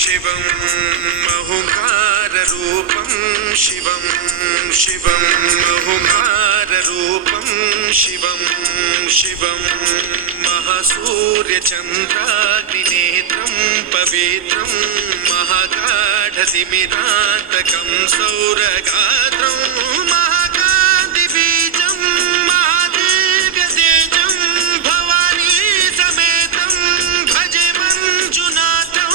शिवं महुकाररूपं शिवं शिवं महुकाररूपं शिवं शिवं महासूर्यचन्द्राग्निनेत्रं पवित्रं महागाढतिमिरान्तकं सौरगात्रं महाकान्तिबीजं महादीर्घतेजं भवानी समेतं भजे मञ्जुनाथं।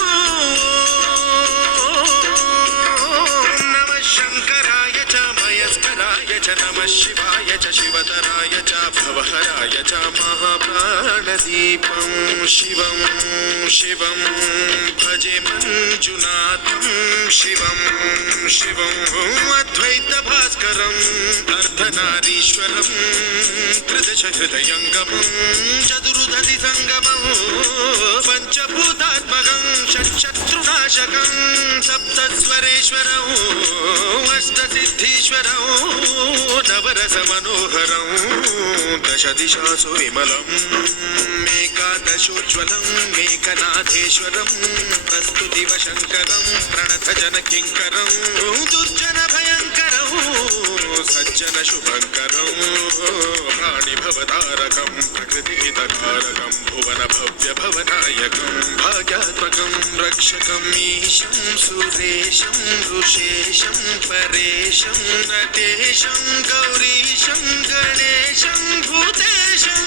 नमः शङ्कराय च मयस्कराय च नमः शिवाय च शिवतराय च भवहराय च महाप्राणदीपं शिवं शिवं भजे मञ्जुनाथं शिवं शिवं अद्वैतभास्करम् अर्धनारीश्वरं त्रिदशहृदयङ्गमं चतुर्दधिसङ्गमं पञ्चभूतात्मकं षट्शत्रुनाशकं सप्तस्वरेश्वरं अष्टसिद्धीश्वरं नवरसमनोहरं दशदिशासु विमलं मेकादशोज्ज्वलं मेकनाथेश्वरं प्रस्तुतिवशङ्करं प्रणतजनकिङ्करं दुर्जनभयङ्करं सज्जनशुभङ्करं प्राणिभवतारकं प्रकृतिहितकारकं भुवनभव्यभवनायकं भाग्यात्मकं रक्षकं ईशं सुरेशं ऋषेशं परेशं नटेशं गौरीशं गणेशं भूतेशं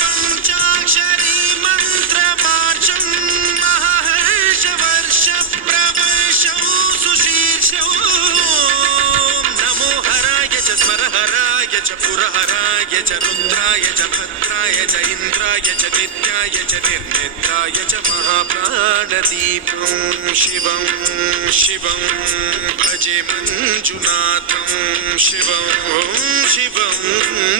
महामधुरपञ्चाक्षरी मन्त्रमार्चं महाहर्षवर्षप्रवर्षं सुशीर्षं नमो हराय च स्मरहराय च पुरहराय च रुद्राय च भद्राय च इन्द्राय च नित्याय च निर्निद्राय च महाप्राणदीपं शिवं शिवं भजे मञ्जुनाथं शिवं शिवं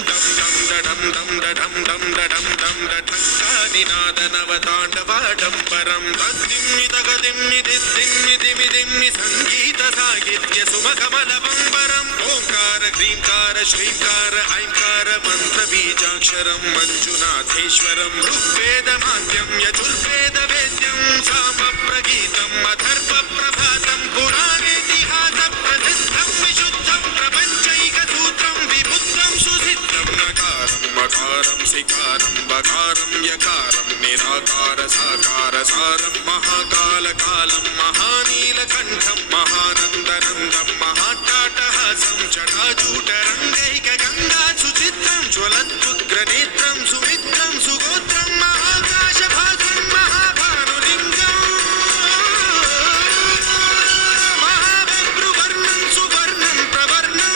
दं दं दडं दं दडं दं दडं दं दठक्कानिनादनवताण्डवाडम्बरं तद्दिम्मि तगदिम्मि दिद्दिम्मि दिमि दिम्मि सङ्गीतसाहित्य सुमकमलबम्बरम् ओङ्कार ह्रीङ्कार श्रीङ्कार ऐङ्कार मन्त्रबीजाक्षरं मञ्जुनाथेश्वरं ऋग्वेदमाद्यं यजुर्वेदवेद्यं सामप्रगीतम् अथर्वप्रभातं पुराणेतिहासप्रसिद्धं विशुद्धं प्रपञ्चैकसूत्रं विबुद्धं सुसिद्धं नकारं मकारं सिकारं बकारं यकारं निराकार साकार सारं महाकालकालं महानीलकण्ठं महानन्दनन्दं महाट्टाटहासं जटाजूटरङ्गैकगङ्गा सुचित्रं ज्वलद्रुद्रनेत्रं सुमित्रं सुगोत्रं महाकाशभासं महाभानुलिङ्गं महाबभ्रुवर्णं सुवर्णं प्रवर्णं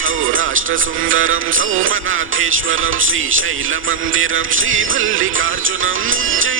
सौराष्ट्रसुन्दरं सौमनाथेश्वरं श्रीशैलमन्दिरं श्रीमल्लिकार्जुनम् उज्जयिनी